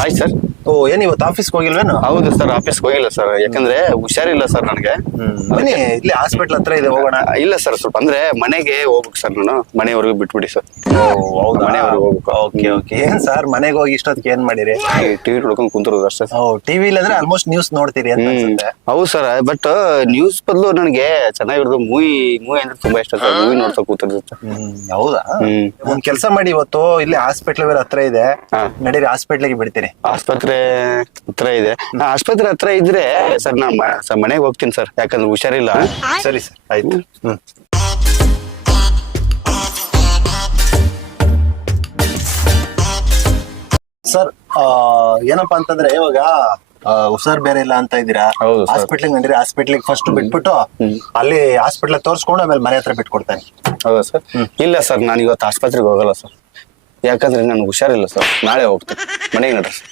Hi sir. ಓ ಏನ್ ಇವತ್ತು ಆಫೀಸ್ಗೆ ಹೋಗಿಲ್ವೇನು? ಹೌದು ಸರ್, ಆಫೀಸ್ಗೆ ಹೋಗಿಲ್ಲ ಸರ್, ಯಾಕಂದ್ರೆ ಹುಷಾರಿಲ್ಲ ಸರ್ ನನಗೆ. ಬನ್ನಿ ಇಲ್ಲಿ ಹಾಸ್ಪಿಟ್ಲ್ ಹತ್ರ ಇದೆ, ಹೋಗೋಣ. ಇಲ್ಲ ಸರ್, ಸ್ವಲ್ಪ ಅಂದ್ರೆ ಮನೆಗೆ ಹೋಗ್ಬೇಕು ಸರ್, ನಾನು ಮನೆಯವರೆಗೂ ಬಿಟ್ಬಿಡಿ ಸರ್. ಓ ಹೌದಾ, ಮನೆಯವರೆಗೂ ಹೋಗ್ಬೇಕು. Okay okay. ಏನ್ ಸರ್ ಮನೆಗೆ ಹೋಗಿ ಇಷ್ಟೊತ್ತಿಗೆ ಏನ್ ಮಾಡಿರಿ? ಟಿವಿ ನೋಡ್ಕೊಂಡು ಕುಂತಿರೋದು ಅಷ್ಟೇ ಸರ್. ಓ ಟಿವಿ ಇಲ್ಲಂದ್ರೆ ಆಲ್ಮೋಸ್ಟ್ ನ್ಯೂಸ್ ನೋಡ್ತೀರಿ ಅಂತ ಅನ್ಸುತ್ತೆ. ಹೌದು ಸರ್, ಬಟ್ ನ್ಯೂಸ್ ಬದಲು ನನಗೆ ಚೆನ್ನಾಗಿರೋದು ಮೂವಿ ಅಂದ್ರೆ ತುಂಬಾ ಇಷ್ಟ ಸರ್. ಮೂವಿ ನೋಡ್ತಾ ಕೂತಿರುತ್ತೆ. ಹೌದಾ? ಒಂದ್ ಕೆಲ್ಸ ಮಾಡಿ, ಇವತ್ತು ಇಲ್ಲಿ ಹಾಸ್ಪಿಟ್ಲ್ ಬೇರೆ ಹತ್ರ ಇದೆ, ನಡೀರಿ ಹಾಸ್ಪಿಟ್ಲಿಗೆ ಬಿಡ್ತೀನಿ. ಆಸ್ಪತ್ರೆ ಹತ್ರ ಇದೆ? ಆಸ್ಪತ್ರೆ ಹತ್ರ ಇದ್ರೆ ಸರ್ ನಾ ಮನೆಗೆ ಹೋಗ್ತೀನಿ ಸರ್, ಯಾಕಂದ್ರೆ ಹುಷಾರಿಲ್ಲ. ಸರಿ ಸರ್, ಆಯ್ತು. ಸರ್ ಏನಪ್ಪಾ ಅಂತಂದ್ರೆ ಇವಾಗ ಹುಷಾರ್ ಬೇರೆ ಇಲ್ಲ ಅಂತ ಇದ್ದೀರಾ, ಹೌದು ಸರ್. ಹಾಸ್ಪಿಟ್ಲಿಗೆ ನಡೀರಿ. ಹಾಸ್ಪಿಟ್ಲಿಗೆ ಫಸ್ಟ್ ಬಿಟ್ಬಿಟ್ಟು ಅಲ್ಲಿ ಹಾಸ್ಪಿಟ್ಲ್ ತೋರ್ಸ್ಕೊಂಡು ಆಮೇಲೆ ಮನೆ ಹತ್ರ ಬಿಟ್ಕೊಡ್ತೇನೆ. ಹೌದಾ ಸರ್? ಇಲ್ಲ ಸರ್, ನಾನು ಇವತ್ತು ಆಸ್ಪತ್ರೆಗೆ ಹೋಗಲ್ಲ ಸರ್, ಯಾಕಂದ್ರೆ ನಾನು ಹುಷಾರಿಲ್ಲ ಸರ್. ನಾಳೆ ಹೋಗ್ತೀನಿ ಮನೆಗೆ ನಡ್ರಿ ಸರ್.